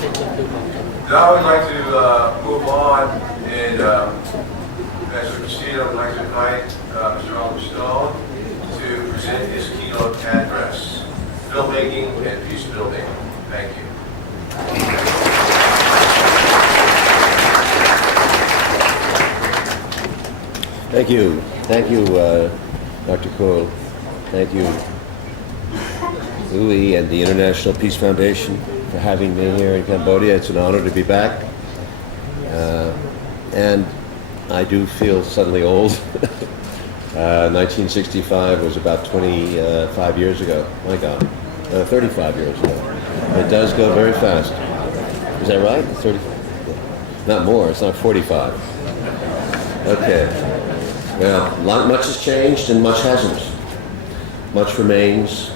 Now I'd like to move on, and as we proceed, I would like to invite Mr. Oliver Stone to present his keynote address, Filmmaking and Peace Building. Thank you. Thank you. Thank you, Dr. Cole. Thank you, Louis and the International Peace Foundation for having me here in Cambodia. It's an honor to be back. And I do feel suddenly old. 1965 was about 25 years ago. My God, 35 years ago. It does go very fast. Is that right? 30? Not more. It's not 45. Okay. Well, much has changed and much hasn't. Much remains,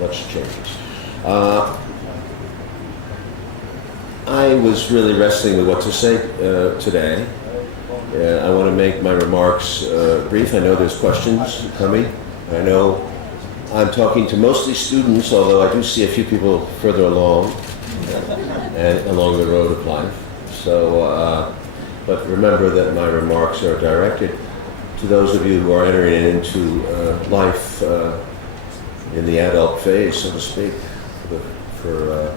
much changed. I was really wrestling with what to say today. I want to make my remarks brief. I know there's questions coming. I know I'm talking to mostly students, although I do see a few people further along and along the road of life. So, but remember that my remarks are directed to those of you who are entering into life in the adult phase, so to speak, for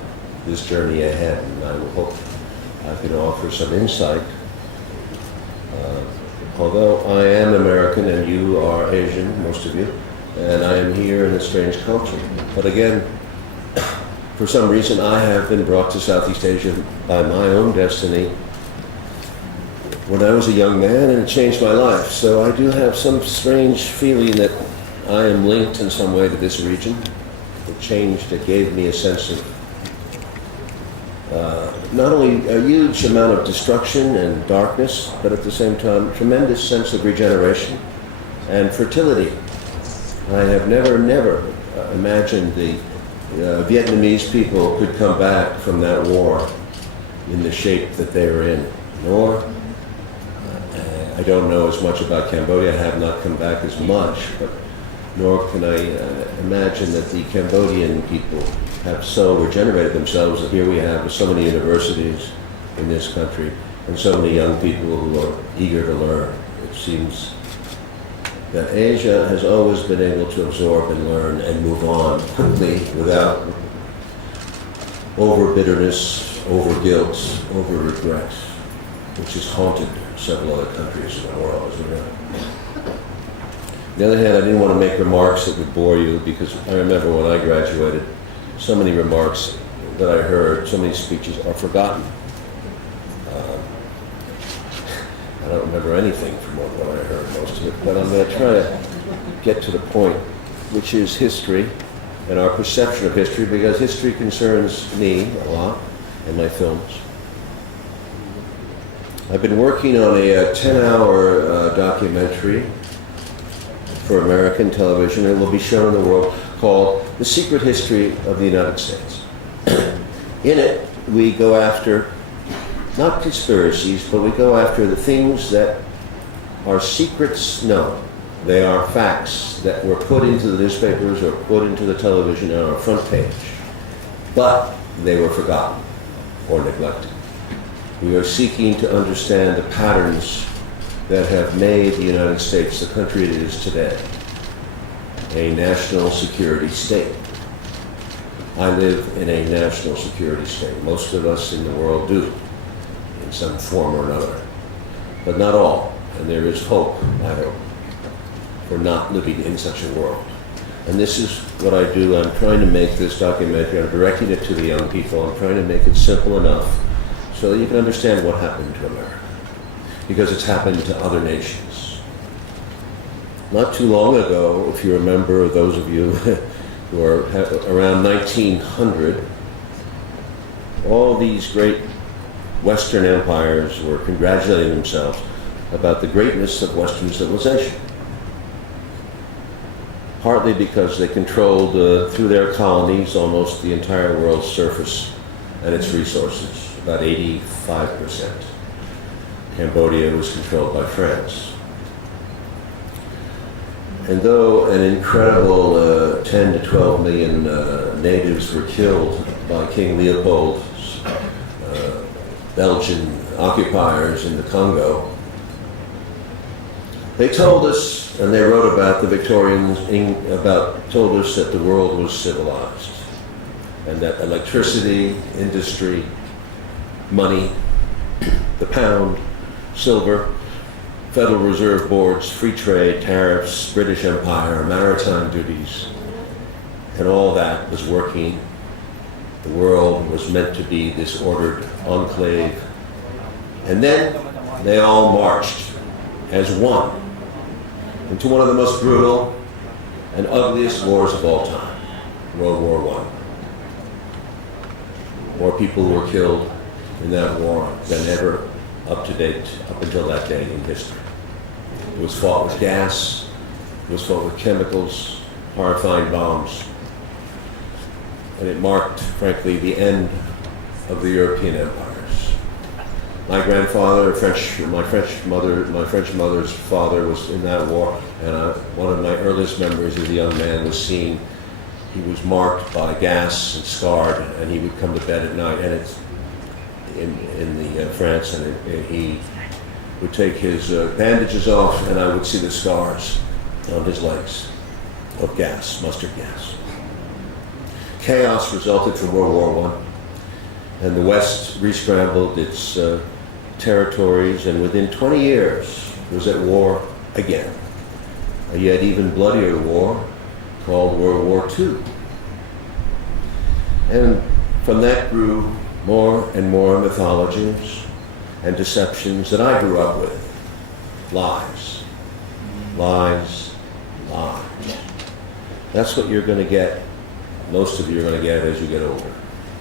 this journey ahead. And I will hope I can offer some insight. Although I am American and you are Asian, most of you, and I am here in a strange culture. But again, for some reason I have been brought to Southeast Asia by my own destiny when I was a young man, and it changed my life. So I do have some strange feeling that I am linked in some way to this region. It changed, it gave me a sense of not only a huge amount of destruction and darkness, but at the same time, tremendous sense of regeneration and fertility. I have never imagined the Vietnamese people could come back from that war in the shape that they were in, nor I don't know as much about Cambodia. I have not come back as much, but nor can I imagine that the Cambodian people have so regenerated themselves that here we have so many universities in this country and so many young people who are eager to learn. It seems that Asia has always been able to absorb and learn and move on quickly without over bitterness, over guilt, over regret, which has haunted several other countries in the world, as we know. On the other hand, I didn't want to make remarks that would bore you, because I remember when I graduated, so many remarks that I heard, so many speeches are forgotten. I don't remember anything from what I heard, most of it, but I'm going to try to get to the point, which is history and our perception of history, because history concerns me a lot in my films. I've been working on a 10-hour documentary for American television. It will be shown in the world, called The Secret History of the United States. In it, we go after, not conspiracies, but we go after the things that are secrets known. They are facts that were put into the newspapers or put into the television on our front page, but they were forgotten or neglected. We are seeking to understand the patterns that have made the United States the country it is today, a national security state. I live in a national security state. Most of us in the world do, in some form or another, but not all. And there is hope, I hope, for not living in such a world. And this is what I do. I'm trying to make this documentary, I'm directing it to the young people. I'm trying to make it simple enough so that you can understand what happened to America, because it's happened to other nations. Not too long ago, if you remember, those of you who are around 1900, all these great Western empires were congratulating themselves about the greatness of Western civilization. Partly because they controlled, through their colonies, almost the entire world's surface and its resources, about 85%. Cambodia was controlled by France. And though an incredible 10 to 12 million natives were killed by King Leopold's Belgian occupiers in the Congo. They told us, and they wrote about the Victorians, told us that the world was civilized, and that electricity, industry, money, the pound, silver, Federal Reserve boards, free trade, tariffs, British Empire, maritime duties, and all that was working. The world was meant to be this ordered enclave. And then they all marched as one into one of the most brutal and ugliest wars of all time, World War I. More people were killed in that war than ever up until that day in history. It was fought with gas, it was fought with chemicals, horrifying bombs, and it marked, frankly, the end of the European empires. My grandfather, my French mother's father was in that war, and one of my earliest memories as a young man was seeing, he was marked by gas and scarred, and he would come to bed at night, and it's in France, and he would take his bandages off, and I would see the scars on his legs of gas, mustard gas. Chaos resulted from World War I, and the West re-scrambled its territories, and within 20 years was at war again. A yet even bloodier war called World War II. And from that grew more and more mythologies and deceptions that I grew up with. Lies, lies, lies. That's what you're going to get, most of you are going to get as you get older,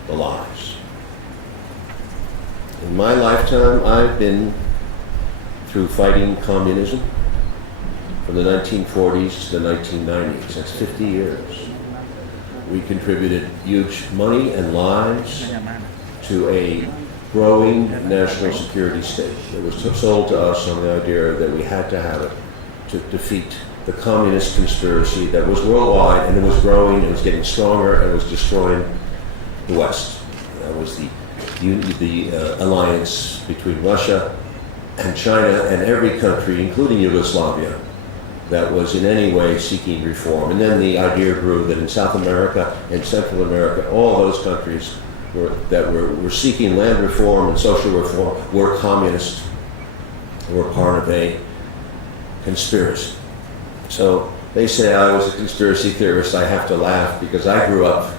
the lies. In my lifetime, I've been through fighting communism from the 1940s to the 1990s. That's 50 years. We contributed huge money and lives to a growing national security state. It was sold to us on the idea that we had to have it to defeat the communist conspiracy that was worldwide, and it was growing, it was getting stronger, and it was destroying the West. That was the alliance between Russia and China and every country, including Yugoslavia, that was in any way seeking reform. And then the idea grew that in South America and Central America, all those countries that were seeking land reform and social reform were communist, were part of a conspiracy. So they say I was a conspiracy theorist. I have to laugh because I grew up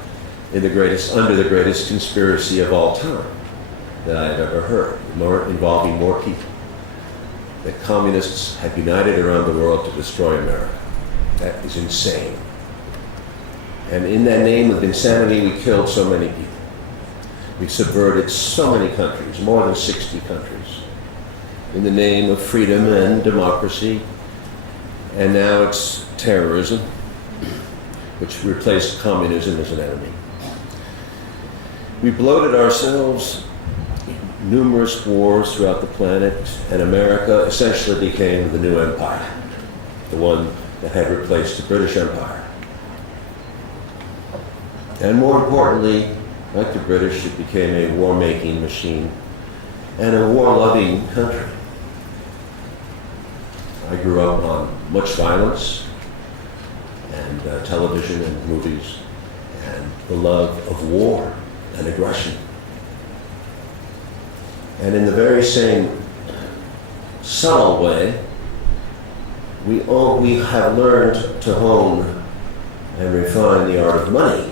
under the greatest conspiracy of all time that I had ever heard, involving more people. The communists had united around the world to destroy America. That is insane. And in that name of insanity, we killed so many people. We subverted so many countries, more than 60 countries, in the name of freedom and democracy. And now it's terrorism, which replaced communism as an enemy. We bloated ourselves, numerous wars throughout the planet, and America essentially became the new empire, the one that had replaced the British Empire. And more importantly, like the British, it became a war-making machine and a war-loving country. I grew up on much violence and television and movies and the love of war and aggression. And in the very same subtle way, we have learned to hone and refine the art of money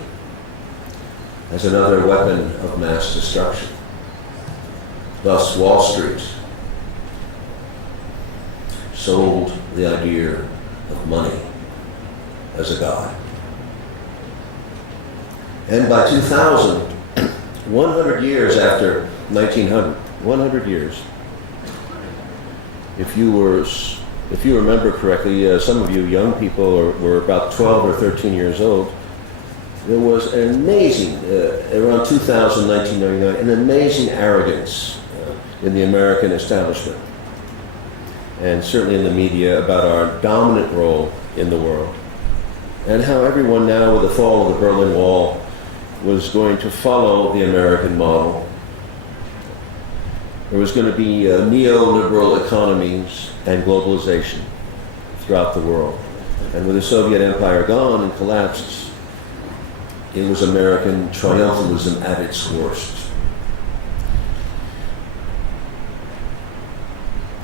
as another weapon of mass destruction. Thus, Wall Street sold the idea of money as a god. And by 2000, 100 years after 1900, 100 years, if you remember correctly, some of you young people were about 12 or 13 years old, there was an amazing, around 2000, 1999, an amazing arrogance in the American establishment, and certainly in the media, about our dominant role in the world, and how everyone now, with the fall of the Berlin Wall, was going to follow the American model There was going to be neoliberal economies and globalization throughout the world. And with the Soviet Empire gone and collapsed, it was American triumphalism at its worst.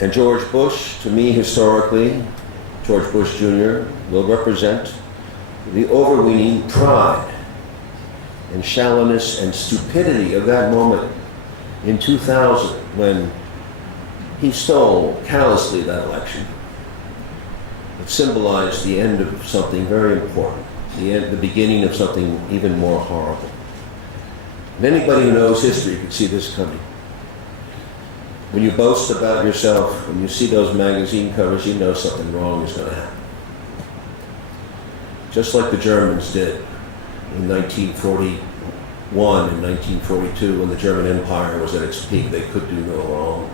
And George Bush, to me historically, George Bush Jr. will represent the overweening pride and shallowness and stupidity of that moment in 2000 when he stole callously that election. It symbolized the end of something very important, the beginning of something even more horrible. And anybody who knows history could see this coming. When you boast about yourself, when you see those magazine covers, you know something wrong is going to happen. Just like the Germans did in 1941 and 1942 when the German Empire was at its peak. They could do no wrong.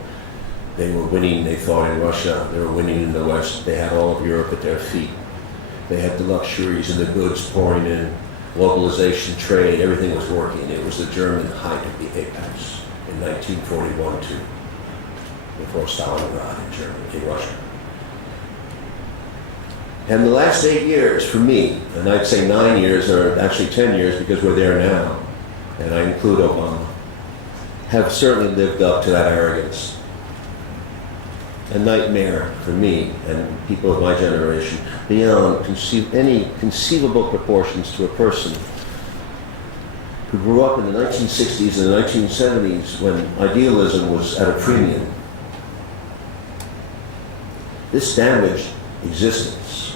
They were winning, they thought, in Russia. They were winning in the West. They had all of Europe at their feet. They had the luxuries and the goods pouring in, globalization, trade, everything was working. It was the German height of the apex in 1941 too, before Stalingrad in Germany, in Russia. And the last 8 years for me, and I'd say 9 years, or actually 10 years because we're there now, and I include Obama, have certainly lived up to that arrogance. A nightmare for me and people of my generation, beyond any conceivable proportions to a person who grew up in the 1960s and the 1970s when idealism was at a premium. This damaged existence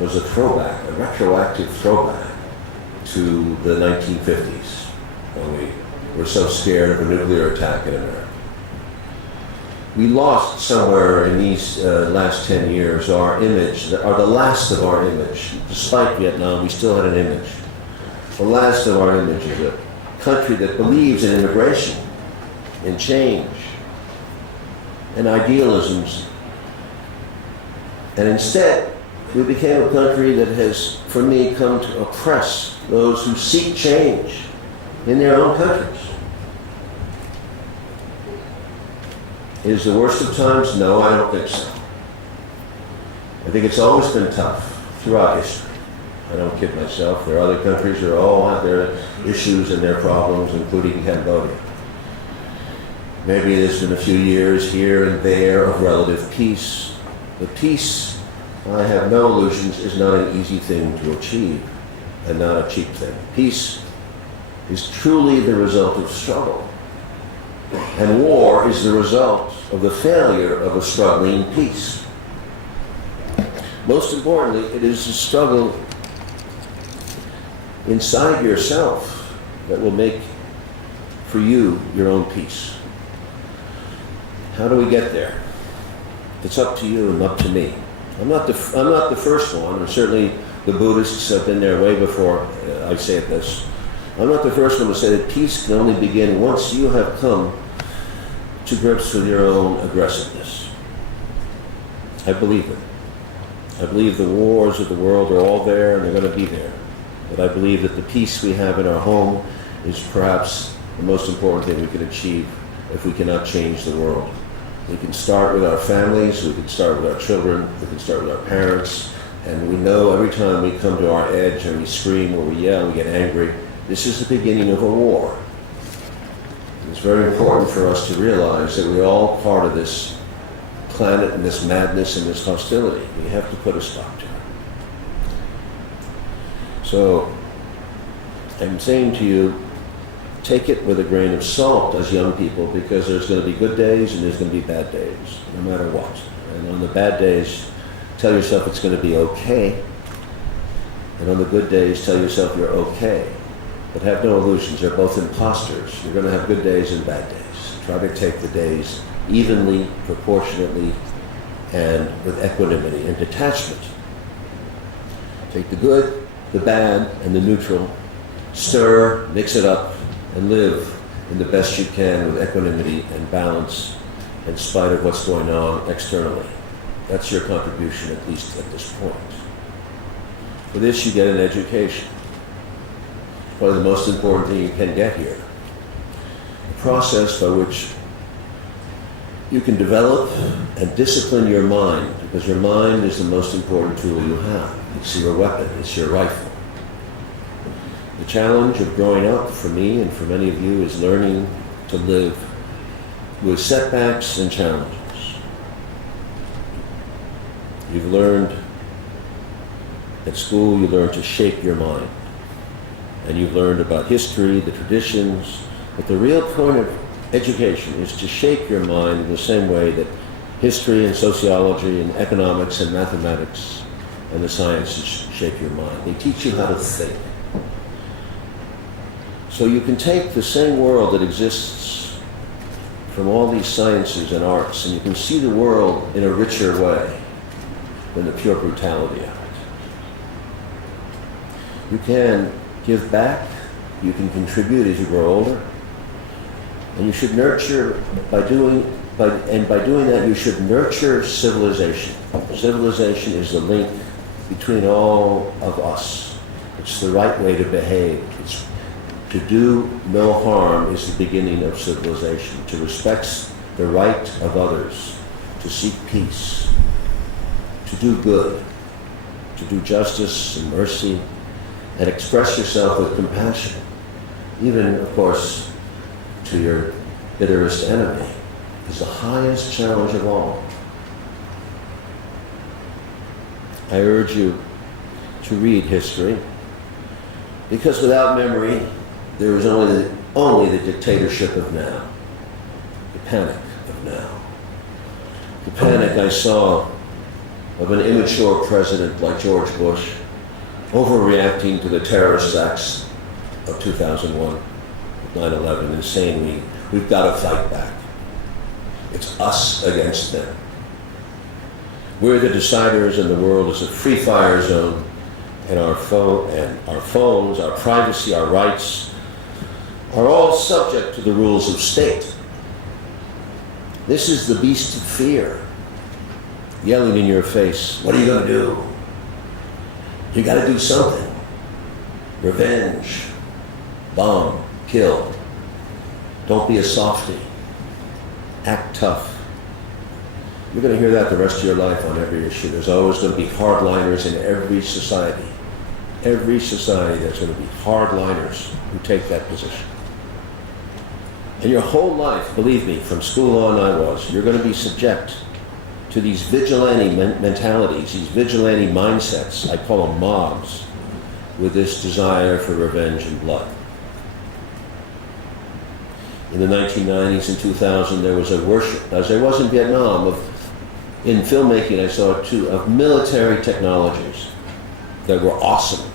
was a throwback, a retroactive throwback to the 1950s when we were so scared of a nuclear attack in America. We lost somewhere in these last 10 years our image, or the last of our image. Despite Vietnam, we still had an image. The last of our image is a country that believes in immigration, in change, and idealisms. And instead, we became a country that has, for me, come to oppress those who seek change in their own countries. Is the worst of times? No, I don't think so. I think it's always been tough throughout history. I don't kid myself. There are other countries that all have their issues and their problems, including Cambodia. Maybe there's been a few years here and there of relative peace. But peace, I have no illusions, is not an easy thing to achieve and not a cheap thing. Peace is truly the result of struggle. And war is the result of the failure of a struggling peace. Most importantly, it is a struggle inside yourself that will make for you your own peace. How do we get there? It's up to you and up to me. I'm not the first one, and certainly the Buddhists have been there way before I say this. I'm not the first one to say that peace can only begin once you have come to grips with your own aggressiveness. I believe it. I believe the wars of the world are all there and they're going to be there. But I believe that the peace we have in our home is perhaps the most important thing we can achieve if we cannot change the world. We can start with our families, we can start with our children, we can start with our parents, and we know every time we come to our edge and we scream or we yell, we get angry, this is the beginning of a war. It's very important for us to realize that we're all part of this planet and this madness and this hostility. We have to put a stop to it. So, I'm saying to you, take it with a grain of salt as young people, because there's going to be good days and there's going to be bad days, no matter what. And on the bad days, tell yourself it's going to be okay. And on the good days, tell yourself you're okay. But have no illusions, they're both imposters. You're going to have good days and bad days. Try to take the days evenly, proportionately, and with equanimity and detachment. Take the good, the bad, and the neutral, stir, mix it up, and live in the best you can with equanimity and balance in spite of what's going on externally. That's your contribution, at least at this point. For this, you get an education. Probably the most important thing you can get here. A process by which You can develop and discipline your mind, because your mind is the most important tool you have. It's your weapon, it's your rifle. The challenge of growing up for me and for many of you is learning to live with setbacks and challenges. You've learned at school, you learn to shape your mind. And you've learned about history, the traditions, but the real point of education is to shape your mind in the same way that history and sociology and economics and mathematics and the sciences shape your mind. They teach you how to think. So you can take the same world that exists from all these sciences and arts, and you can see the world in a richer way than the pure brutality of it. You can give back, you can contribute as you grow older, and you should nurture, by doing that you should nurture civilization. Civilization is the link between all of us. It's the right way to behave. To do no harm is the beginning of civilization. To respect the right of others, to seek peace, to do good, to do justice and mercy, and express yourself with compassion, even, of course, to your bitterest enemy, is the highest challenge of all. I urge you to read history, because without memory, there is only the dictatorship of now, the panic of now. The panic I saw of an immature president like George Bush overreacting to the terrorist acts of 2001, 9/11, and saying we've got to fight back. It's us against them. We're the deciders, and the world is a free fire zone, and our phones, our privacy, our rights are all subject to the rules of state. This is the beast of fear, yelling in your face, what are you going to do? You got to do something. Revenge, bomb, kill. Don't be a softie. Act tough. You're going to hear that the rest of your life on every issue. There's always going to be hardliners in every society. Every society, there's going to be hardliners who take that position. And your whole life, believe me, from school on you're going to be subject to these vigilante mentalities, these vigilante mindsets, I call them mobs, with this desire for revenge and blood. In the 1990s and 2000, there was a worship, as there was in Vietnam, in filmmaking I saw it too, of military technologies that were awesome.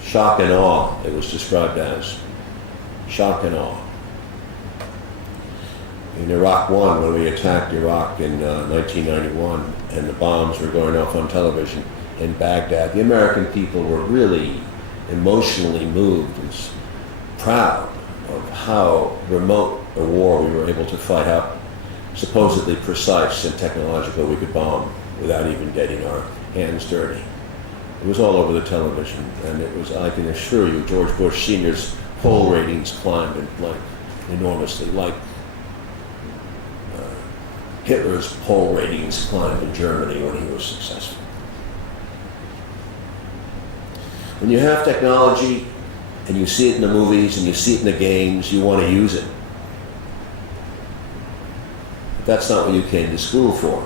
Shock and awe, it was described as. Shock and awe. In Iraq War, when we attacked Iraq in 1991, and the bombs were going off on television in Baghdad, the American people were really emotionally moved and proud of how remote a war we were able to fight out, supposedly precise and technological. We could bomb without even getting our hands dirty. It was all over the television, and it was, I can assure you, George Bush Sr.'s poll ratings climbed enormously, like Hitler's poll ratings climbed in Germany when he was successful. When you have technology and you see it in the movies and you see it in the games, you want to use it. But that's not what you came to school for.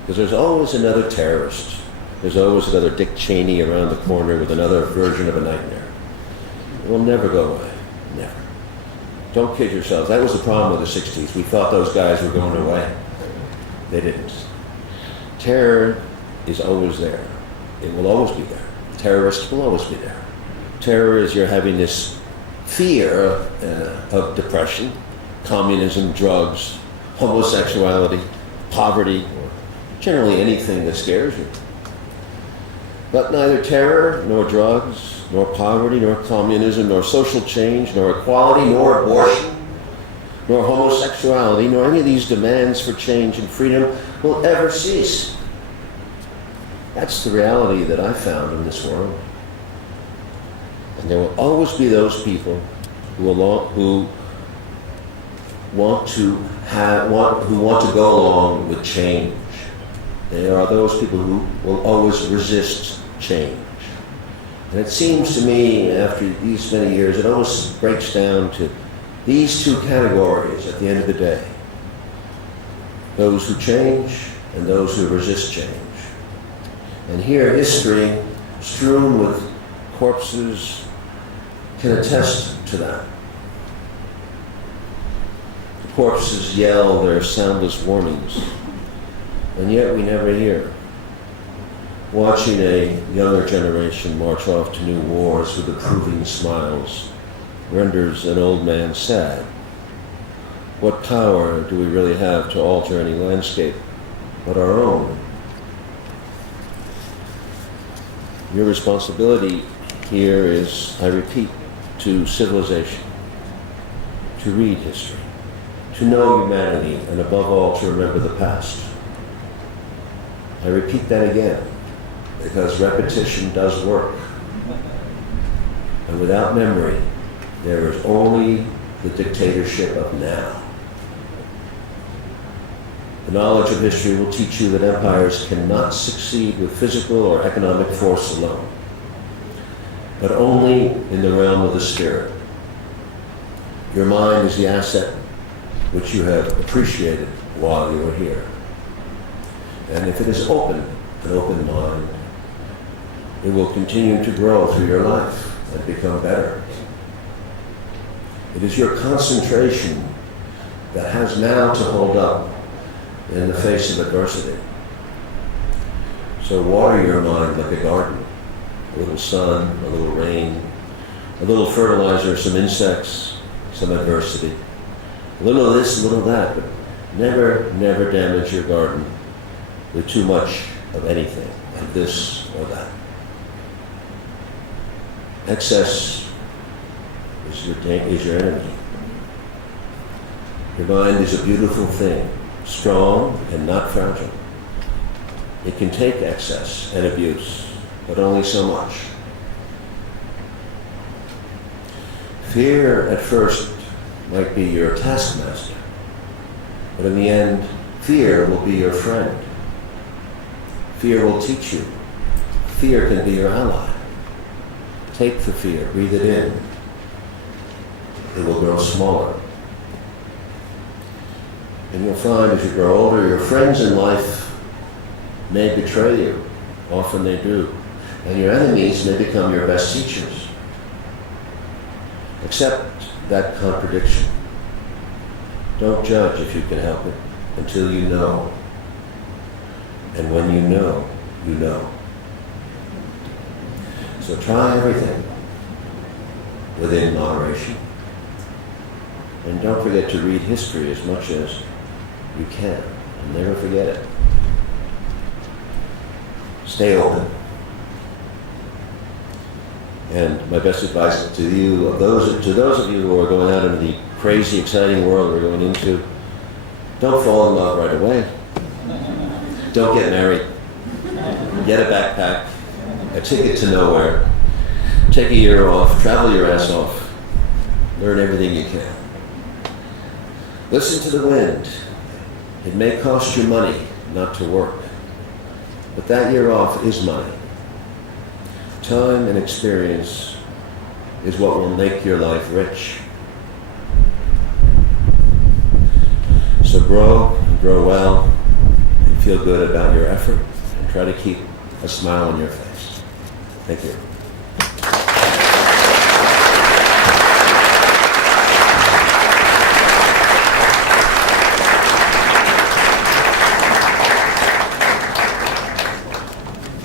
Because there's always another terrorist. There's always another Dick Cheney around the corner with another version of a nightmare. It will never go away. Never. Don't kid yourselves. That was the problem with the 60s. We thought those guys were going away. They didn't. Terror is always there. It will always be there. Terrorists will always be there. Terror is you're having this fear of depression, communism, drugs, homosexuality, poverty, or generally anything that scares you. But neither terror, nor drugs, nor poverty, nor communism, nor social change, nor equality, nor abortion, nor homosexuality, nor any of these demands for change and freedom will ever cease. That's the reality that I found in this world. And there will always be those people who want to go along with change. They are those people who will always resist change. And it seems to me, after these many years, it almost breaks down to these two categories at the end of the day. Those who change and those who resist change. And here, history, strewn with corpses, can attest to that. The corpses yell their soundless warnings, and yet we never hear. Watching a younger generation march off to new wars with approving smiles renders an old man sad. What power do we really have to alter any landscape but our own? Your responsibility here is, I repeat, to civilization, to read history, to know humanity, and above all, to remember the past. I repeat that again, because repetition does work. And without memory, there is only the dictatorship of now. The knowledge of history will teach you that empires cannot succeed with physical or economic force alone, but only in the realm of the spirit. Your mind is the asset which you have appreciated while you were here. And if it is open, an open mind, it will continue to grow through your life and become better. It is your concentration that has now to hold up in the face of adversity. So water your mind like a garden. A little sun, a little rain, a little fertilizer, some insects, some adversity. A little of this, a little of that, but never damage your garden with too much of anything, of this or that. Excess is your enemy. Your mind is a beautiful thing, strong and not fragile. It can take excess and abuse, but only so much. Fear at first might be your taskmaster, but in the end, fear will be your friend. Fear will teach you. Fear can be your ally. Take the fear, breathe it in. It will grow smaller. And you'll find as you grow older, your friends in life may betray you. Often they do. And your enemies may become your best teachers. Accept that contradiction. Don't judge if you can help it until you know. And when you know, you know. So try everything within moderation. And don't forget to read history as much as you can. And never forget it. Stay open. And my best advice to you, to those of you who are going out into the crazy, exciting world we're going into, don't fall in love right away. Don't get married. Get a backpack, a ticket to nowhere. Take a year off, travel your ass off. Learn everything you can. Listen to the wind. It may cost you money not to work, but that year off is money. Time and experience is what will make your life rich. So grow well, and feel good about your effort, and try to keep a smile on your face. Thank you.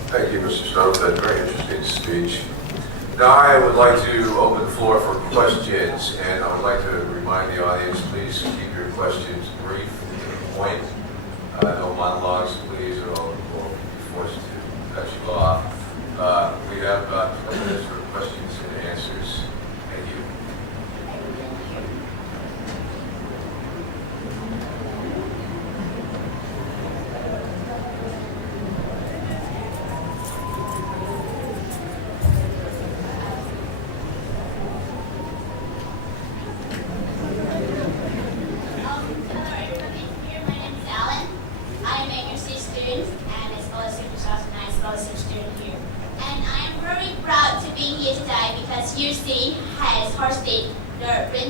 Thank you, Mr. Stone, for that very interesting speech. Now I would like to open the floor for questions, and I would like to remind the audience, please keep your questions brief and to the point. No monologues, please, or we'll be forced to cut you off. We have about 20 minutes for questions and answers. Thank you.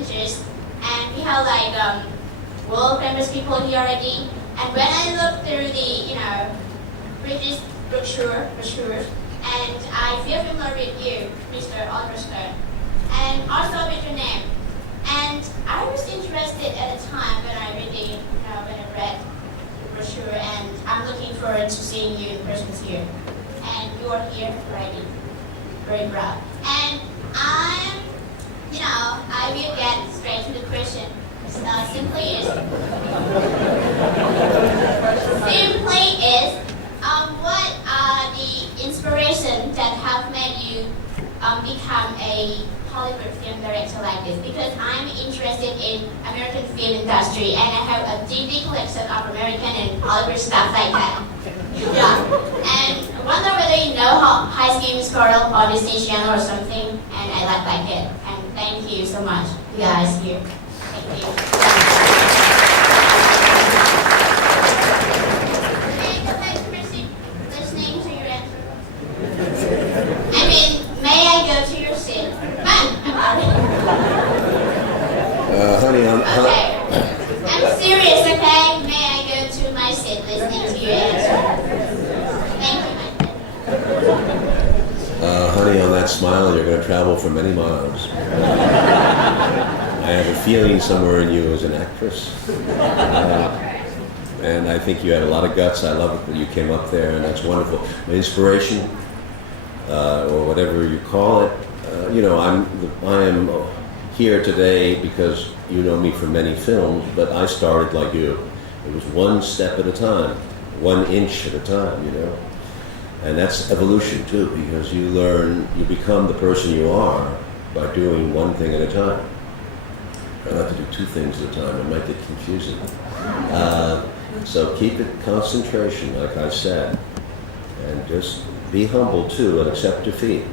pictures, and we have like world famous people here already. And when I look through the British brochures, and I feel familiar with you, Mr. Oliver Stone, and also with your name. And I was interested at the time when I really, when I read the brochure, and I'm looking forward to seeing you in person here. And you are here already. Very proud. And I will get straight to the question. What are the inspirations that have made you become a Hollywood film director like this? Because I'm interested in American film industry, and I have a DVD collection of American and Hollywood stuff like that. Yeah. And I wonder whether you know High School Musical or Disney Channel or something, and I like it. And thank you so much, you guys here. Thank you. May I go back to my seat, listening to your answer? I mean, may I go to your seat? Honey, Okay. I'm serious, okay? May I go to my seat listening to your answer? Thank you, my friend. honey, on that smile, you're going to travel for many miles. I have a feeling somewhere in you as an actress. And I think you had a lot of guts. I love it that you came up there, and that's wonderful. The inspiration, or whatever you call it, I am here today because you know me from many films, but I started like you. It was one step at a time, 1 inch at a time, And that's evolution too, because you become the person you are by doing one thing at a time. I like to do 2 things at a time. It might get confusing. So keep it concentration, like I said, and just be humble too and accept defeat.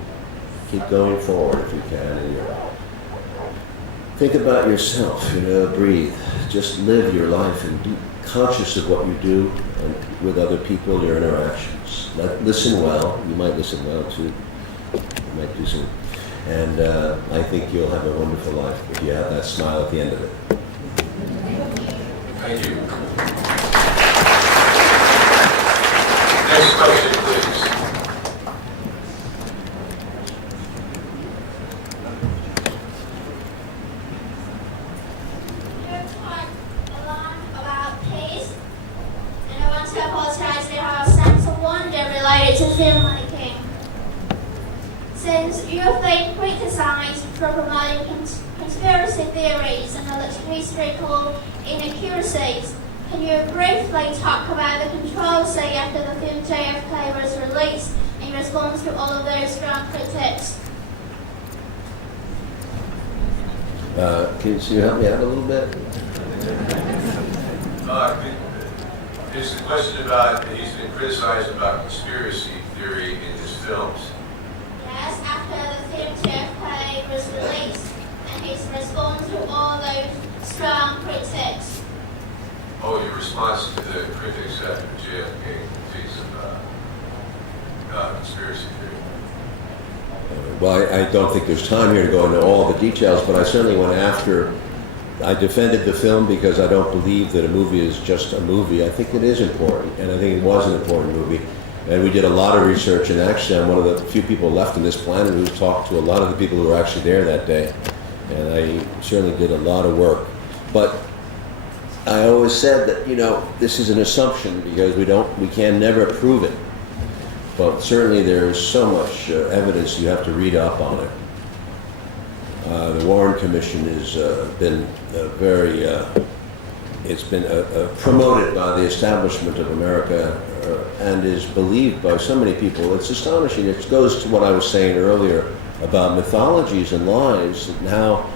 Keep going forward if you can. And think about yourself, breathe. Just live your life and be conscious of what you do and with other people, your interactions. Listen well. You might listen well too. You might do some. And I think you'll have a wonderful life if you have that smile at the end of it. Thank you. Next question, please. You talked a lot about taste, and I want to apologize. There are sense of wonder related to filmmaking. Since you have been criticized for promoting conspiracy theories and historical inaccuracies, can you briefly talk about the controversy after the film JFK was released in response to all of those strong critics? Can you help me out a little bit? Is the question about, he's been criticized about conspiracy theory in his films. Yes, after the film JFK was released and his response to all those strong critics. Oh, your response to the critics after JFK piece of conspiracy theory. Well, I don't think there's time here to go into all the details, but I certainly went after. I defended the film because I don't believe that a movie is just a movie. I think it is important, and I think it was an important movie. And we did a lot of research, and actually I'm one of the few people left on this planet who talked to a lot of the people who were actually there that day. And I certainly did a lot of work. But I always said that, this is an assumption because we can never prove it. But certainly there's so much evidence you have to read up on it. The Warren Commission has been it's been promoted by the establishment of America and is believed by so many people. It's astonishing. It goes to what I was saying earlier about mythologies and lies and how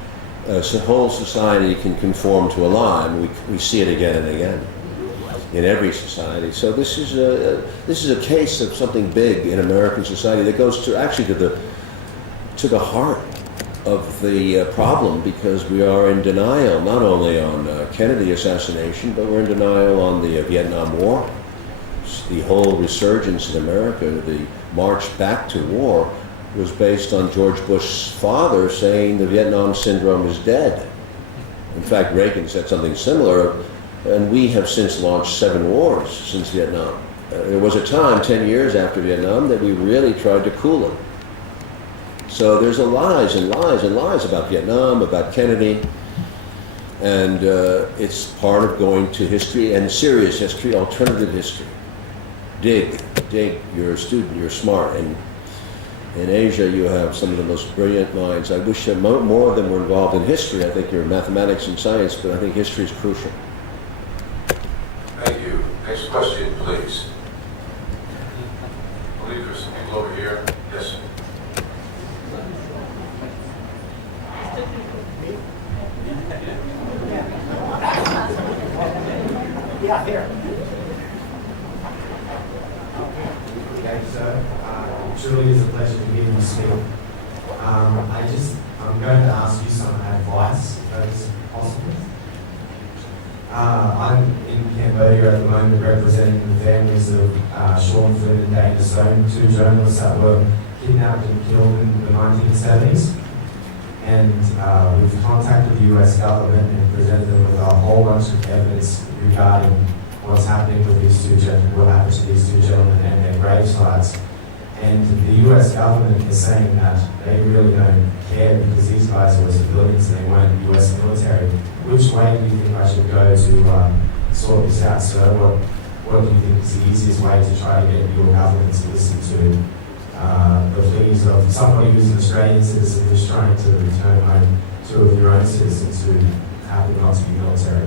a whole society can conform to a lie. And we see it again and again in every society. So this is a case of something big in American society that goes to the heart of the problem, because we are in denial not only on Kennedy assassination, but we're in denial on the Vietnam War. The whole resurgence in America, the march back to war, was based on George Bush's father saying the Vietnam syndrome is dead. In fact, Reagan said something similar, and we have since launched 7 wars since Vietnam. There was a time 10 years after Vietnam that we really tried to cool it. So there's lies and lies and lies about Vietnam, about Kennedy, and it's part of going to history, and serious history, alternative history. Dig, you're a student, you're smart, and in Asia you have some of the most brilliant minds. I wish that more of them were involved in history. I think you're mathematics and science, but I think history is crucial. Thank you. Next question, please. I believe there's some people over here. Yes. Yeah, here. Okay, so truly is a pleasure to hear you speak. I'm going to ask you some advice, if that is possible. I'm in Cambodia at the moment representing the families of Sean Flynn and Dana Stone, 2 journalists that were kidnapped and killed in the 1970s. And we've contacted the US government and presented them with a whole bunch of evidence regarding what's happening with these 2 gentlemen, what happened to these 2 gentlemen and their grave sites. And the US government is saying that they really don't care because these guys were civilians and they weren't US military. Which way do you think I should go to sort this out, sir? What do you think is the easiest way to try to get your government to listen to the pleas of somebody who's an Australian citizen who's trying to return home, 2 of your own citizens who happen not to be military?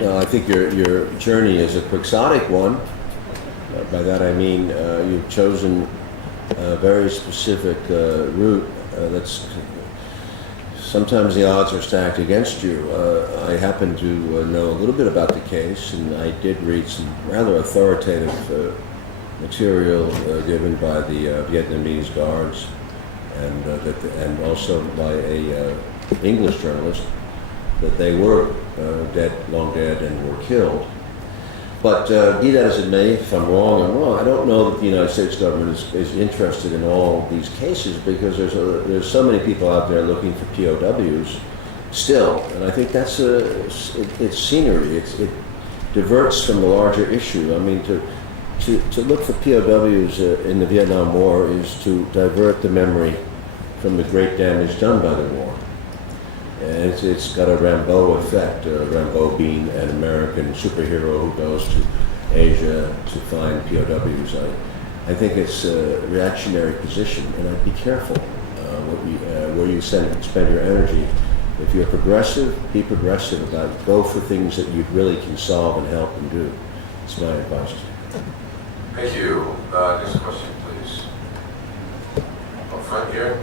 Well, I think your journey is a quixotic one. By that I mean you've chosen a very specific route that's sometimes the odds are stacked against you. I happen to know a little bit about the case, and I did read some rather authoritative material given by the Vietnamese guards, and also by a English journalist, that they were long dead, and were killed. But be that as it may, if I'm wrong, I'm wrong. I don't know that the United States government is interested in all these cases, because there's so many people out there looking for POWs still, and I think that's it's scenery. It diverts from the larger issue. I mean, to look for POWs in the Vietnam War is to divert the memory from the great damage done by the war. And it's got a Rambo effect, Rambo being an American superhero who goes to Asia to find POWs. I think it's a reactionary position, and I'd be careful where you spend your energy. If you're progressive, be progressive about it. Go for things that you really can solve and help and do. It's my advice to you. Thank you. Next question, please. Up front here.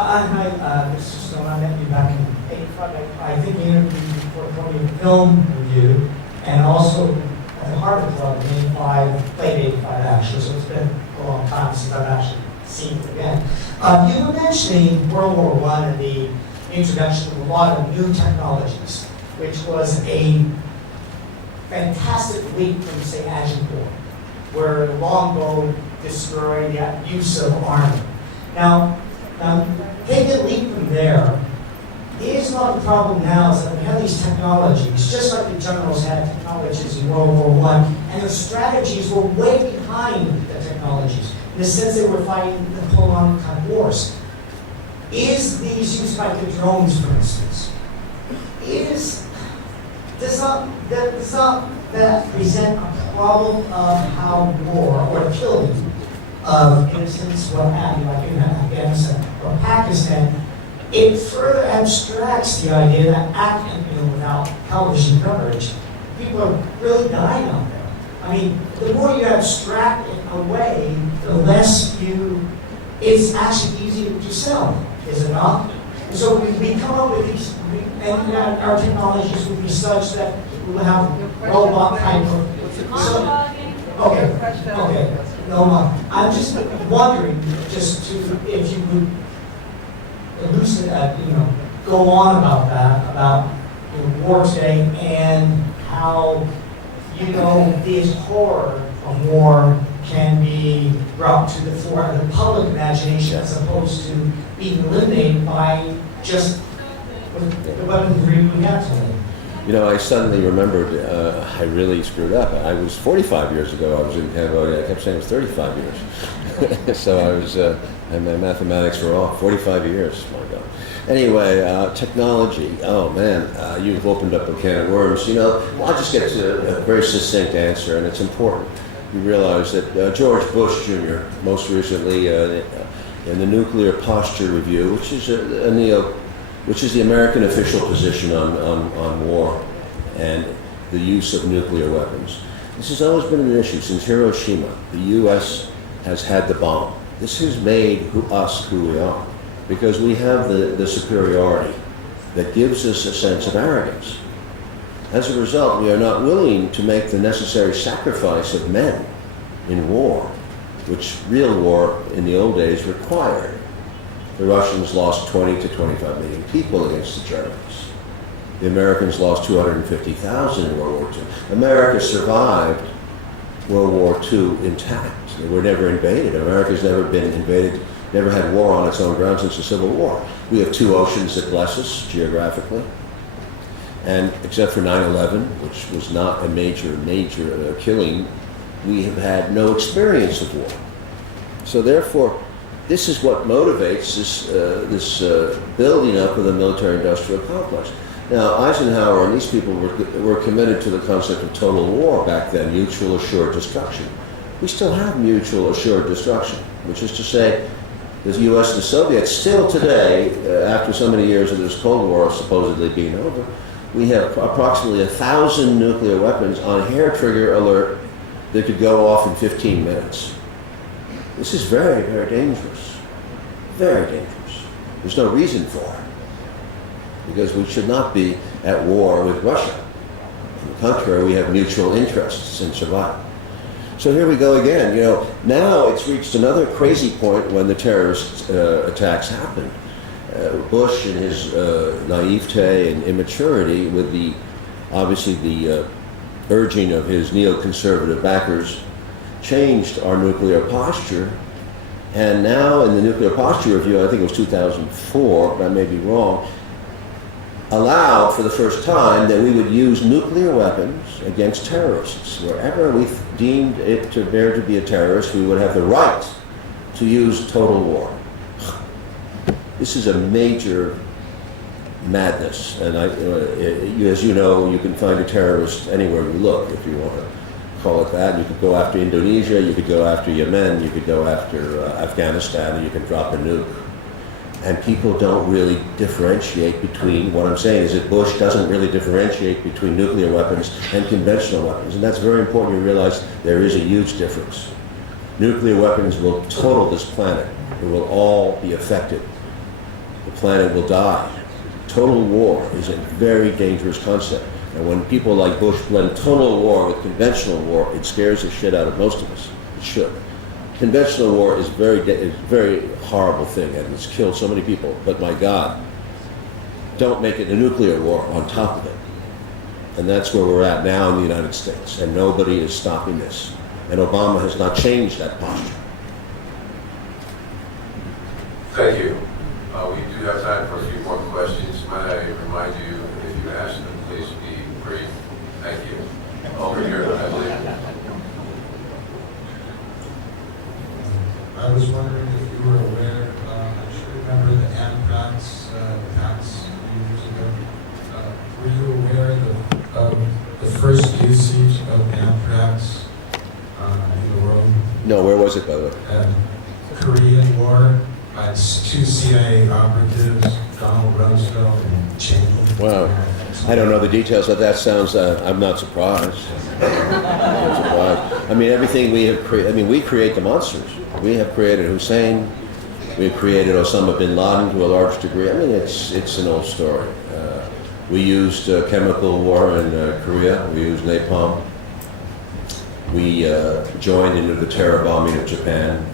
Hi, Mr. Stone. I met you back in '85. I think you interviewed me for a Columbia Film Review, and also at the Harvard Club in '85, late '85 actually, so it's been a long time since I've actually seen it again. You were mentioning World War I and the introduction of a lot of new technologies, which was a fantastic leap from, say, Agincourt, where the longbow destroyed the use of armor. Now, take a leap from there. Is not the problem now is that we have these technologies, just like the generals had technologies in World War I, and their strategies were way behind the technologies. In the sense they were fighting Napoleonic type wars. Is these used like the drones, for instance? Does not that present a problem of how war or killing of innocents, what have you, like in Afghanistan or Pakistan, it further abstracts the idea that without television coverage, people are really dying out there. I mean, the more you abstract it away, the less it's actually easier to sell, is it not? So we come up with these, and our technologies will be such that we'll have robot type of. Okay. Noma, I'm just wondering, if you would elucidate, go on about that, about war today and how, this horror of war can be brought to the fore of the public imagination as opposed to being eliminated by just the weaponry we have today. I suddenly remembered I really screwed up. I was 45 years ago, I was in Cambodia. I kept saying it was 35 years. So I was, and my mathematics were off. 45 years, my God. Anyway, technology. Oh man, you've opened up a can of worms. I'll just get to a very succinct answer, and it's important. You realize that George Bush Jr., most recently in the Nuclear Posture Review, which is the American official position on war and the use of nuclear weapons. This has always been an issue since Hiroshima. The U.S. has had the bomb. This has made us who we are because we have the superiority that gives us a sense of arrogance. As a result, we are not willing to make the necessary sacrifice of men in war, which real war in the old days required. The Russians lost 20 to 25 million people against the Germans. The Americans lost 250,000 in World War II. America survived World War II intact. They were never invaded. America's never been invaded, never had war on its own ground since the Civil War. We have two oceans that bless us geographically. And except for 9/11, which was not a major killing, we have had no experience of war. So therefore, this is what motivates this building up of the military-industrial complex. Now, Eisenhower and these people were committed to the concept of total war back then, mutual assured destruction. We still have mutual assured destruction, which is to say, the U.S. and the Soviets still today, after so many years of this Cold War supposedly being over, we have approximately 1,000 nuclear weapons on hair trigger alert that could go off in 15 minutes. This is very, very dangerous. Very dangerous. There's no reason for it. Because we should not be at war with Russia. On the contrary, we have mutual interests in survival. So here we go again. Now it's reached another crazy point when the terrorist attacks happened. Bush, in his naivete and immaturity, with the urging of his neoconservative backers, changed our nuclear posture. And now in the Nuclear Posture Review, I think it was 2004, but I may be wrong, allowed for the first time that we would use nuclear weapons against terrorists. Wherever we deemed it to bear to be a terrorist, we would have the right to use total war. This is a major madness, and as you know, you can find a terrorist anywhere you look, if you want to call it that. You could go after Indonesia, you could go after Yemen, you could go after Afghanistan, and you can drop a nuke. And people don't really differentiate between, what I'm saying is that Bush doesn't really differentiate between nuclear weapons and conventional weapons, and that's very important. You realize there is a huge difference. Nuclear weapons will total this planet. It will all be affected. The planet will die. Total war is a very dangerous concept. And when people like Bush blend total war with conventional war, it scares the shit out of most of us. It should. Conventional war is a very horrible thing, and it's killed so many people. But my God, don't make it a nuclear war on top of it. And that's where we're at now in the United States, and nobody is stopping this. And Obama has not changed that posture. Thank you. We do have time for a few more questions. Might I remind you, if you ask them, please be brief. Thank you. Over here, I believe. I was wondering if you were aware, I should remember the anthrax attacks a few years ago. Were you aware of the first usage of anthrax in the world? No, where was it, by the way? Korean War by two CIA operatives, Donald Rumsfeld and Cheney. Wow. I don't know the details of that. Sounds, I'm not surprised. I'm not surprised. I mean, everything we have created, we create the monsters. We have created Hussein. We've created Osama bin Laden to a large degree. I mean, it's an old story. We used chemical war in Korea. We used napalm. We joined into the terror bombing of Japan,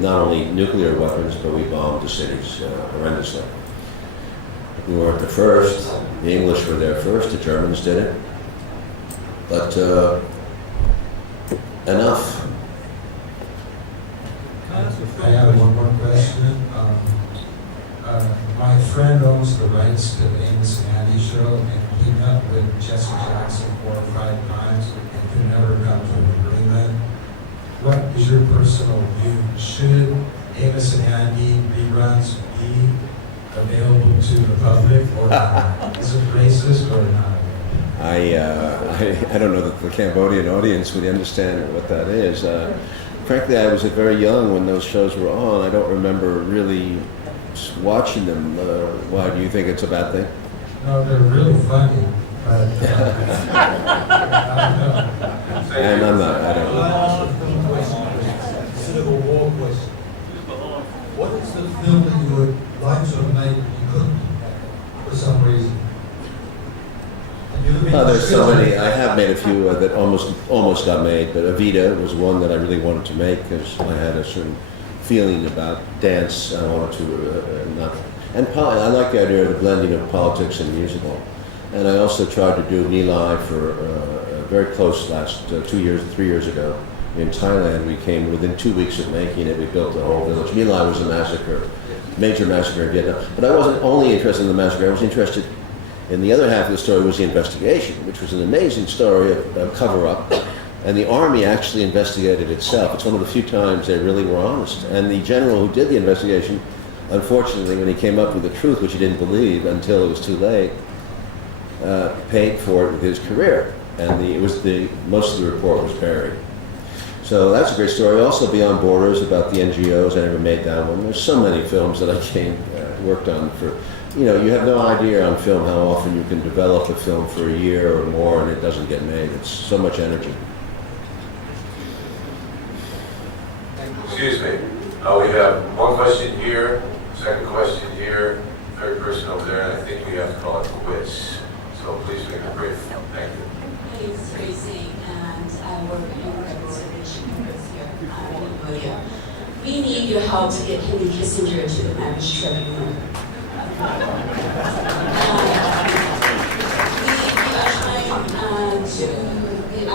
not only nuclear weapons, but we bombed the cities horrendously. We weren't the first. The English were there first. The Germans did it. But enough. I have one more question. My friend owns the rights to the Amos and Andy show, and he met with Jesse Jackson 4 or 5 times and could never come to an agreement. What is your personal view? Should Amos and Andy reruns be available to the public or not? Is it racist or not? I don't know that the Cambodian audience would understand what that is. Frankly, I was very young when those shows were on. I don't remember really watching them. Why, do you think it's a bad thing? No, they're really funny, but I don't know. And I'm not, I don't Well, I know. ask a film question, instead of a war question. What is the film that you would like to have made but you couldn't for some reason? And you have been There's so many. considering- I have made a few that almost got made, but Evita was one that I really wanted to make because I had a certain feeling about dance. I wanted to not, and I like the idea of the blending of politics and musical. And I also tried to do Nilai for very close last 3 years ago in Thailand. We came within 2 weeks of making it. We built the whole village. Nilai was a massacre, major massacre in Vietnam. But I wasn't only interested in the massacre. I was interested in the other half of the story was the investigation, which was an amazing story of cover-up. And the army actually investigated itself. It's one of the few times they really were honest. And the general who did the investigation, unfortunately, when he came up with the truth, which he didn't believe until it was too late, paid for it with his career. And most of the report was buried. So that's a great story. Also, Beyond Borders, about the NGOs. I never made that one. There's so many films that I worked on for. You know, you have no idea on film how often you can develop a film for a year or more and it doesn't get made. It's so much energy. Excuse me. We have one question here, second question here, third person over there, and I think we have to call it quits. So please make it brief. Thank you. My name is Tracy, and I work in representation groups here in Cambodia. We need your help to get Henry Kissinger to the marriage tribunal.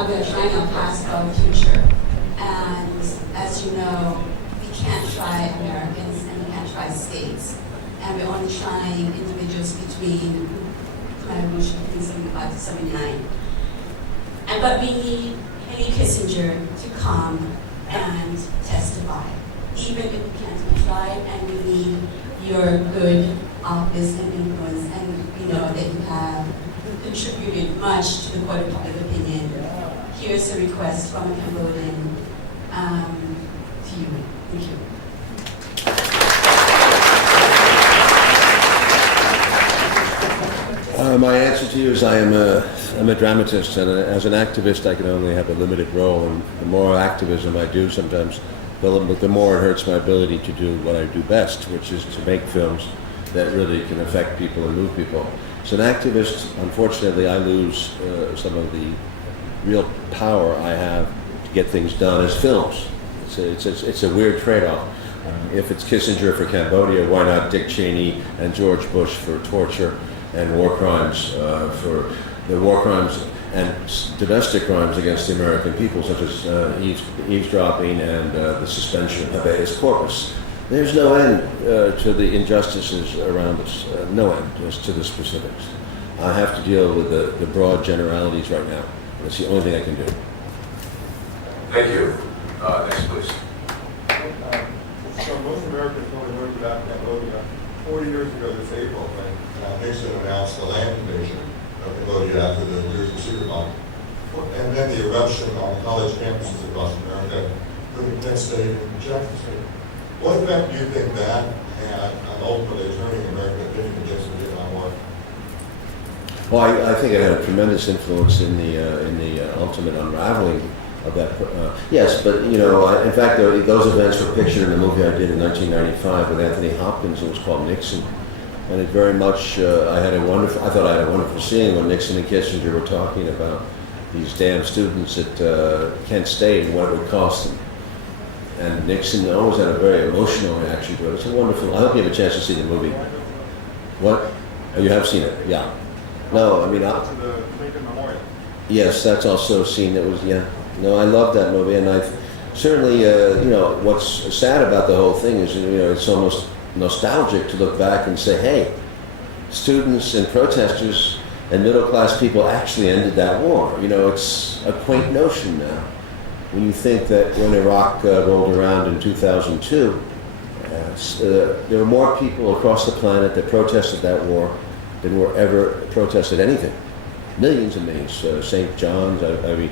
We are trying our past, our future. And as you know, we can't try Americans and we can't try states. And we're only trying individuals between Revolution 75 to 79. But we need Henry Kissinger to come and testify, even if we can't be tried, and we need your good office and influence, and we know that you have contributed much to the court of public opinion. Here's a request from a Cambodian to you. Thank you. My answer to you is I'm a dramatist, and as an activist, I can only have a limited role. And the more activism I do, sometimes, the more it hurts my ability to do what I do best, which is to make films that really can affect people and move people. As an activist, unfortunately, I lose some of the real power I have to get things done as films. It's a weird trade-off. If it's Kissinger for Cambodia, why not Dick Cheney and George Bush for torture and war crimes, for the war crimes and domestic crimes against the American people, such as eavesdropping and the suspension of habeas corpus. There's no end to the injustices around us, no end as to the specifics. I have to deal with the broad generalities right now. That's the only thing I can do. Thank you. Next, please. So most Americans only learned about Cambodia 40 years ago this April when Nixon announced the land invasion of Cambodia after the years of secret bombing. And then the eruption on college campuses across America, including Penn State and Jackson State. What effect do you think that had on ultimately turning American opinion against the Vietnam War? Well, I think it had a tremendous influence in the ultimate unraveling of that. Yes, but you know, in fact, those events were pictured in the movie I did in 1995 with Anthony Hopkins. It was called Nixon, and it very much. I thought I had a wonderful scene when Nixon and Kissinger were talking about these damn students at Kent State and what it would cost them. And Nixon always had a very emotional reaction to it. It's a wonderful, I hope you have a chance to see the movie. What? Oh, you have seen it? Yeah. No, I mean, To the Lincoln Memorial. yes, that's also a scene that was, yeah. No, I love that movie, and I've certainly, you know, what's sad about the whole thing is, you know, it's almost nostalgic to look back and say, hey, students and protesters and middle-class people actually ended that war. You know, it's a quaint notion now. When you think that when Iraq rolled around in 2002, there were more people across the planet that protested that war than were ever protested anything. Millions and millions. St. John's, I mean,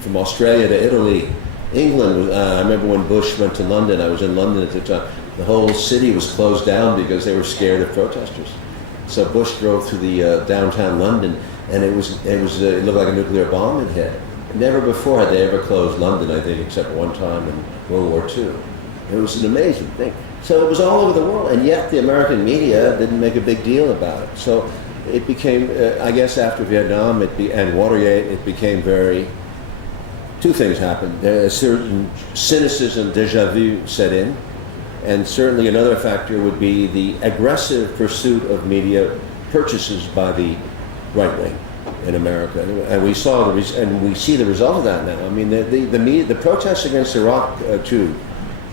from Australia to Italy, England. I remember when Bush went to London. I was in London at the time. The whole city was closed down because they were scared of protesters. So Bush drove through the downtown London, and it looked like a nuclear bomb had hit. Never before had they ever closed London, I think, except one time in World War II. It was an amazing thing. So it was all over the world, and yet the American media didn't make a big deal about it. So it became, I guess after Vietnam and Watergate, it became two things happened. A certain cynicism, déjà vu set in, and certainly another factor would be the aggressive pursuit of media purchases by the right wing in America, and we saw and we see the result of that now. I mean, the protests against Iraq too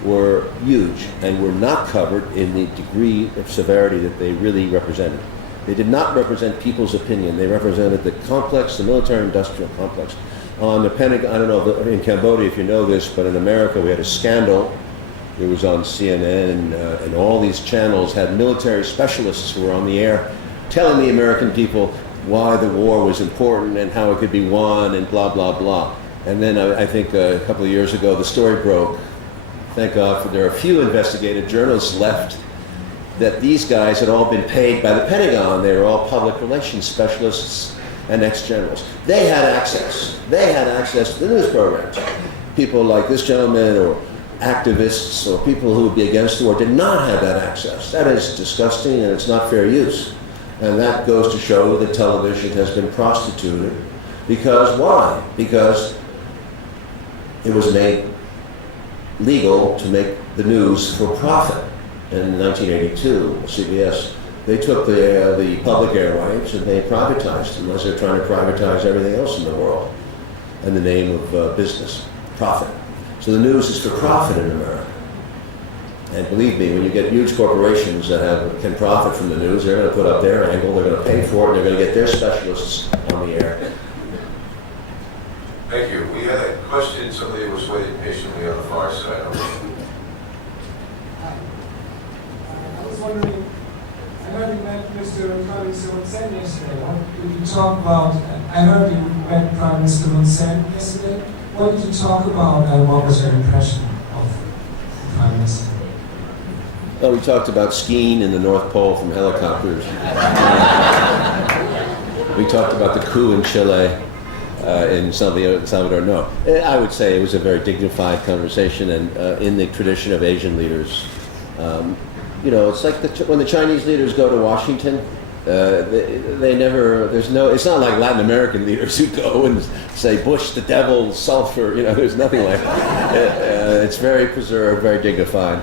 were huge and were not covered in the degree of severity that they really represented. They did not represent people's opinion. They represented the complex, the military-industrial complex. On the Pentagon, I don't know in Cambodia if you know this, but in America we had a scandal. It was on CNN, and all these channels had military specialists who were on the air telling the American people why the war was important and how it could be won and blah, blah, blah. And then I think a couple of years ago, the story broke. Thank God there are a few investigative journalists left that these guys had all been paid by the Pentagon. They were all public relations specialists and ex-generals. They had access. They had access to the news programs. People like this gentleman or activists or people who would be against the war did not have that access. That is disgusting, and it's not fair use. And that goes to show that television has been prostituted. Because why? Because it was made legal to make the news for profit. In 1982, CBS, they took the public air rights and they privatized them, as they're trying to privatize everything else in the world in the name of business, profit. So the news is for profit in America. And believe me, when you get huge corporations that can profit from the news, they're going to put up their angle, they're going to pay for it, and they're going to get their specialists on the air. Thank you. We had a question, somebody was waiting patiently on the far side. I was wondering, I heard you met Mr. Prime Minister Hun Sen yesterday. What did you talk about? I heard you met Prime Minister Hun Sen yesterday. What did you talk about and what was your impression of the Prime Minister? Well, we talked about skiing in the North Pole from helicopters. We talked about the coup in Chile, in Salvador. No, I would say it was a very dignified conversation, and in the tradition of Asian leaders. You know, it's like when the Chinese leaders go to Washington, they never, it's not like Latin American leaders who go and say, Bush, the devil, sulfur, you know, there's nothing like that. It's very preserved, very dignified.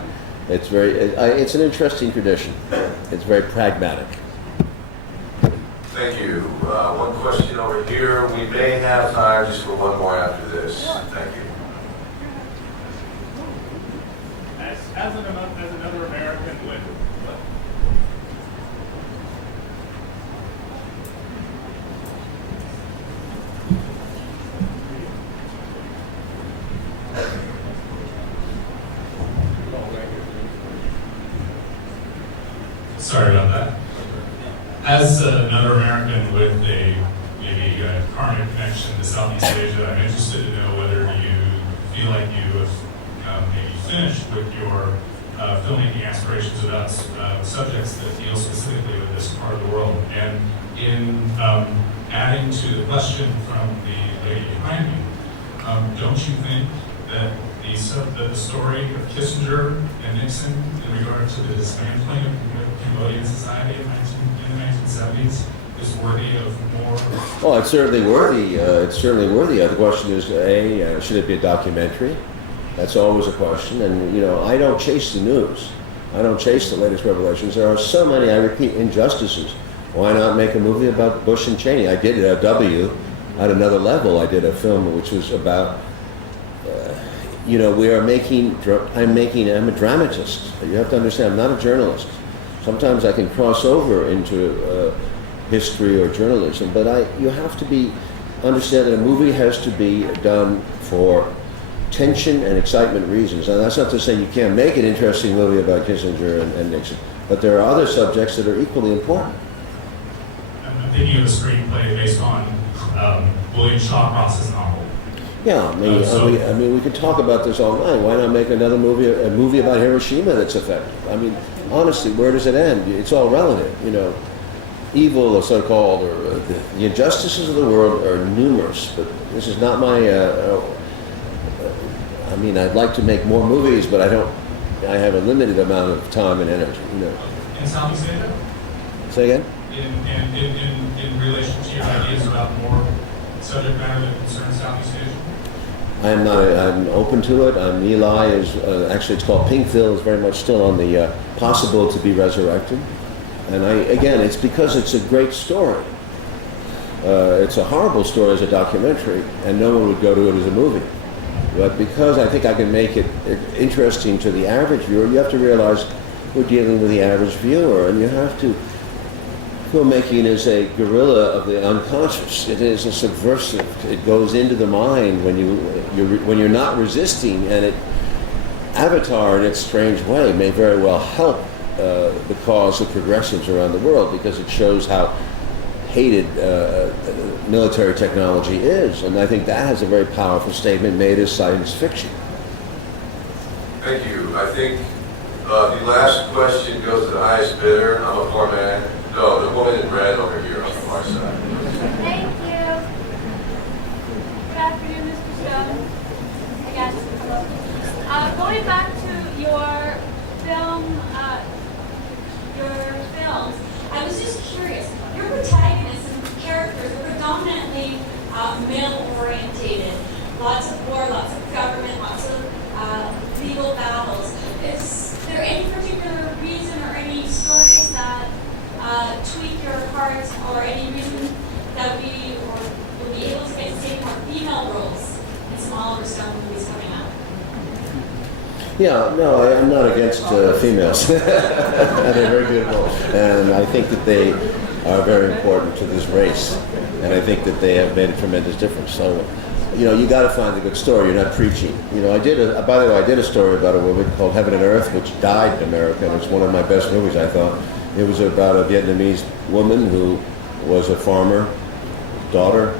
It's an interesting tradition. It's very pragmatic. Thank you. One question over here. We may have time just for one more after this. Thank you. As another American with Sorry about that. As another American with maybe a karmic connection to Southeast Asia, I'm interested to know whether you feel like you have maybe finished with your filmmaking aspirations about subjects that deal specifically with this part of the world. And in adding to the question from the lady behind me, don't you think that the story of Kissinger and Nixon in regard to the dismantling of Cambodian society in the 1970s is worthy of more? Oh, it's certainly worthy. It's certainly worthy. The question is, should it be a documentary? That's always a question. And I don't chase the news. I don't chase the latest revelations. There are so many, I repeat, injustices. Why not make a movie about Bush and Cheney? I did it at W. At another level, I did a film which was about. I'm a dramatist. You have to understand, I'm not a journalist. Sometimes I can cross over into history or journalism, but you have to understand that a movie has to be done for tension and excitement reasons. And that's not to say you can't make an interesting movie about Kissinger and Nixon, but there are other subjects that are equally important. I'm thinking of a screenplay based on William Shawcross's novel. Yeah, I mean, we could talk about this all night. Why not make another movie, a movie about Hiroshima that's effective? I mean, honestly, where does it end? It's all relative, Evil, or so-called, or the injustices of the world are numerous. But this is not my. I'd like to make more movies, but I don't. I have a limited amount of time and energy. In Southeast Asia? Say again? In relation to your ideas about more subject matter that concerns Southeast Asia? I'm open to it. Eli is actually, it's called Pinkville, is very much still on the possible to be resurrected. And it's because it's a great story. It's a horrible story as a documentary, and no one would go to it as a movie. But because I think I can make it interesting to the average viewer, you have to realize we're dealing with the average viewer, and you have to. Filmmaking is a guerrilla of the unconscious. It is a subversive. It goes into the mind when you're not resisting, and Avatar, in its strange way, may very well help the cause of progressives around the world, because it shows how hated military technology is, and I think that has a very powerful statement made as science fiction. Thank you. I think the last question goes to the highest bidder. I'm a poor man. No, the woman in red over here on the far side. Thank you. Good afternoon, Mr. Stone. I guess. Hello. Going back to your films, I was just curious. Your protagonists and characters are predominantly male-orientated. Lots of war, lots of government, lots of legal battles. Is there any particular reason or any stories that tweak your heart, or any reason that we will be able to get to see more female roles in smaller Stone movies coming out? Yeah, no, I'm not against females. They're very beautiful, and I think that they are very important to this race, and I think that they have made a tremendous difference. So, you got to find a good story. You're not preaching. By the way, I did a story about a woman called Heaven and Earth, which died in America, and it's one of my best movies, I thought. It was about a Vietnamese woman who was a farmer daughter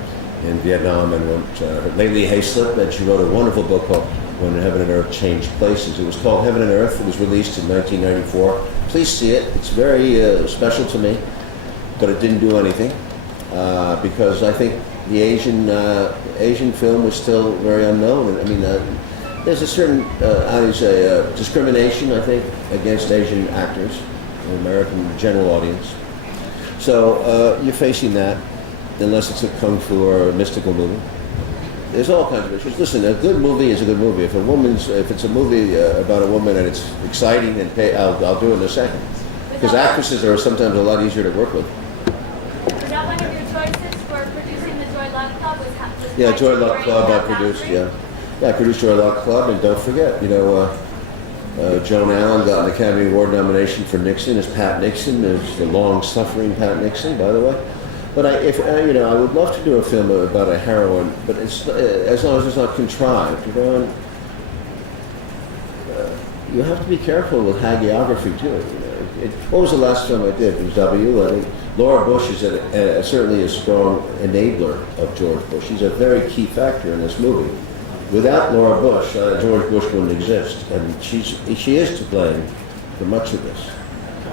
in Vietnam and went lately Hayslip, and she wrote a wonderful book called When Heaven and Earth Changed Places. It was called Heaven and Earth. It was released in 1994. Please see it. It's very special to me, but it didn't do anything because I think the Asian film was still very unknown. I mean, there's a certain discrimination, I think, against Asian actors. The American general audience. So you're facing that, unless it's a kung fu or a mystical movie. There's all kinds of issues. Listen, a good movie is a good movie. If it's a movie about a woman and it's exciting and I'll do it in a second. Because actresses are sometimes a lot easier to work with. Was that one of your choices for producing the Joy Luck Club? Yeah, Joy Luck Club I produced. Yeah, I produced Joy Luck Club, and don't forget, Joan Allen got an Academy Award nomination for Nixon as Pat Nixon. There's the long-suffering Pat Nixon, by the way. But I would love to do a film about a heroine, but it's as long as it's not contrived. And, you have to be careful with hagiography too. What was the last film I did? It was W. I think Laura Bush is certainly a strong enabler of George Bush. She's a very key factor in this movie. Without Laura Bush, George Bush wouldn't exist, and she is to blame for much of this.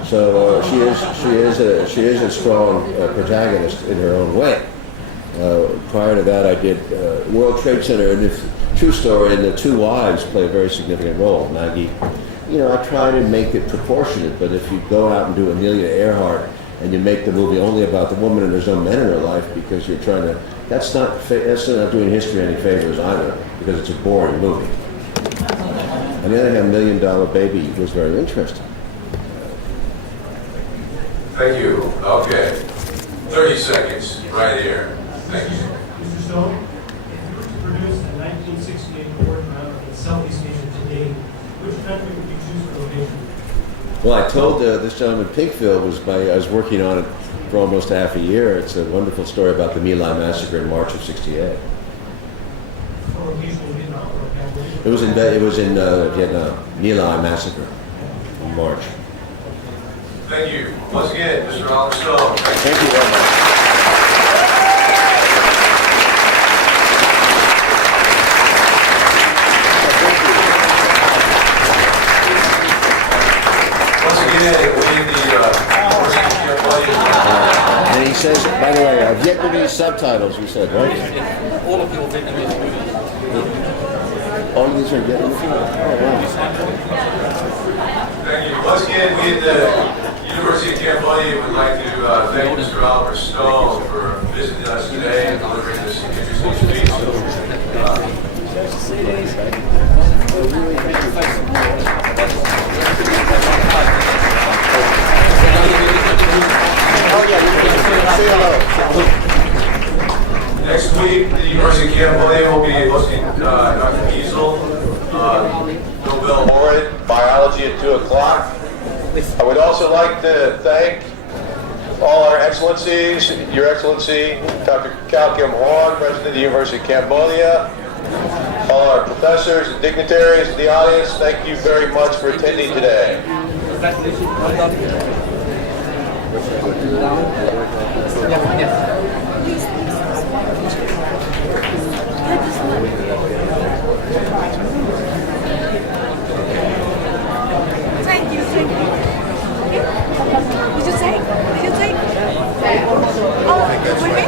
So she is a strong protagonist in her own way. Prior to that, I did World Trade Center, and the true story, and the two wives play a very significant role. Maggie, I try to make it proportionate, but if you go out and do Amelia Earhart and you make the movie only about the woman and there's no men in her life because you're trying to, that's not doing history any favors either, because it's a boring movie. On the other hand, $1 Million Baby was very interesting. Thank you. Okay. 30 seconds, right here. Thank you. Mr. Stone, if you were to produce a 1968 portrait of Southeast Asia today, which country would you choose for location? Well, I told this gentleman Pinkfield I was working on it for almost half a year. It's a wonderful story about the My Lai massacre in March of '68. For location in Vietnam or Cambodia? It was in Vietnam. My Lai massacre in March. Thank you. Once again, Mr. Oliver Stone. Thank you very much. Once again, we need the University of Cambodia. And he says, by the way, Vietnamese subtitles, you said, right? All of your Vietnamese movies. All of these are Vietnamese? Oh, wow. Thank you. Once again, we at the University of Cambodia would like to thank Mr. Oliver Stone for visiting us today and delivering this interesting speech. Next week, the University of Cambodia will be hosting Dr. Giesel, Nobel laureate, biology at 2 o'clock. I would also like to thank all our excellencies, Your Excellency, Dr. Cao Kim Hwang, President of the University of Cambodia, all our professors and dignitaries in the audience. Thank you very much for attending today. Thank you. Did you say? Oh, with me?